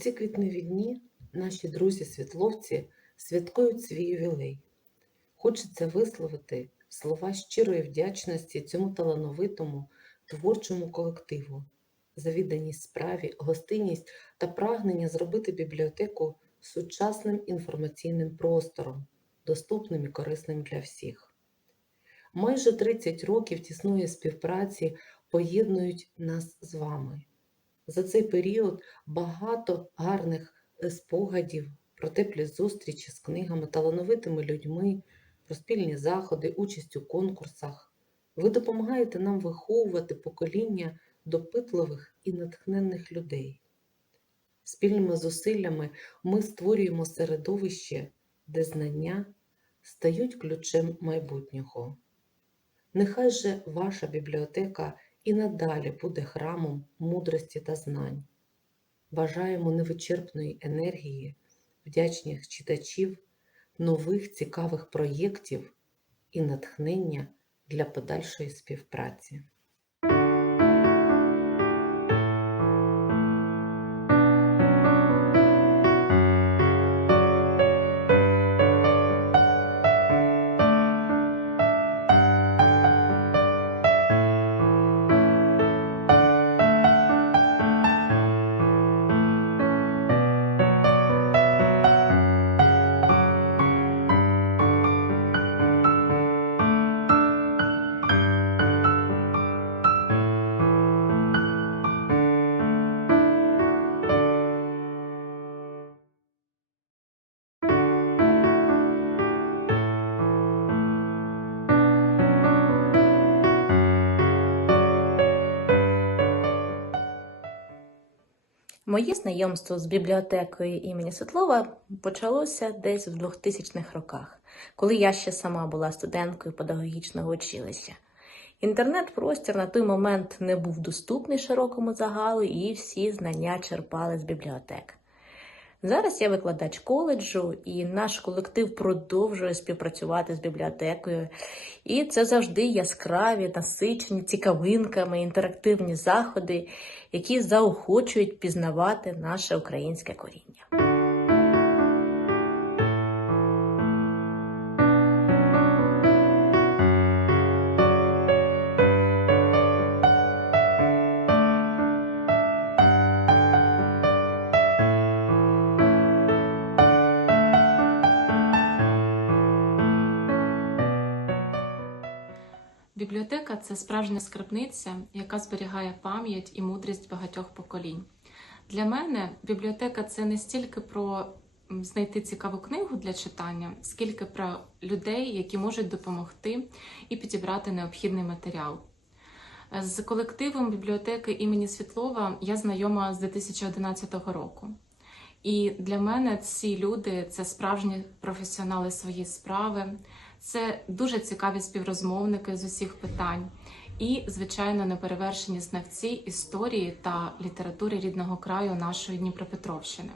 ці квітневі дні наші друзі-світловці святкують свій ювілей. Хочеться висловити слова щирої вдячності цьому талановитому творчому колективу, за відданість справі, гостинність та прагнення зробити бібліотеку сучасним інформаційним простором, доступним і корисним для всіх. Майже 30 років тісної співпраці поєднують нас з вами. За цей період багато гарних е, спогадів про теплі зустрічі з книгами, талановитими людьми, про спільні заходи, участь у конкурсах. Ви допомагаєте нам виховувати покоління допитливих і натхненних людей. Спільними зусиллями ми створюємо середовище, де знання стають ключем майбутнього. Нехай же ваша бібліотека і надалі буде храмом мудрості та знань. Бажаємо невичерпної енергії, вдячних читачів, нових цікавих проєктів і натхнення для подальшої співпраці. Моє знайомство з бібліотекою імені Світлова почалося десь в 2000-х роках, коли я ще сама була студенткою педагогічного училища. Інтернет-простір на той момент не був доступний широкому загалу, і всі знання черпали з бібліотек. Зараз я викладач коледжу, і наш колектив продовжує співпрацювати з бібліотекою. І це завжди яскраві, насичені цікавинками, інтерактивні заходи, які заохочують пізнавати наше українське коріння. Бібліотека це справжня скарбниця, яка зберігає пам'ять і мудрість багатьох поколінь. Для мене бібліотека це не стільки про знайти цікаву книгу для читання, скільки про людей, які можуть допомогти і підібрати необхідний матеріал. З колективом бібліотеки імені Світлова я знайома з 2011 року. І для мене ці люди це справжні професіонали своєї справи, це дуже цікаві співрозмовники з усіх питань і, звичайно, неперевершені знавці історії та літератури рідного краю нашої Дніпропетровщини.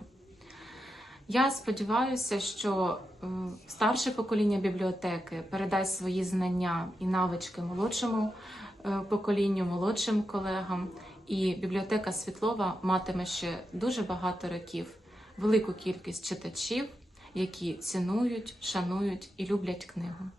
Я сподіваюся, що е, старше покоління бібліотеки передасть свої знання і навички молодшому е, поколінню, молодшим колегам, і бібліотека Світлова матиме ще дуже багато років велику кількість читачів, які цінують, шанують і люблять книгу.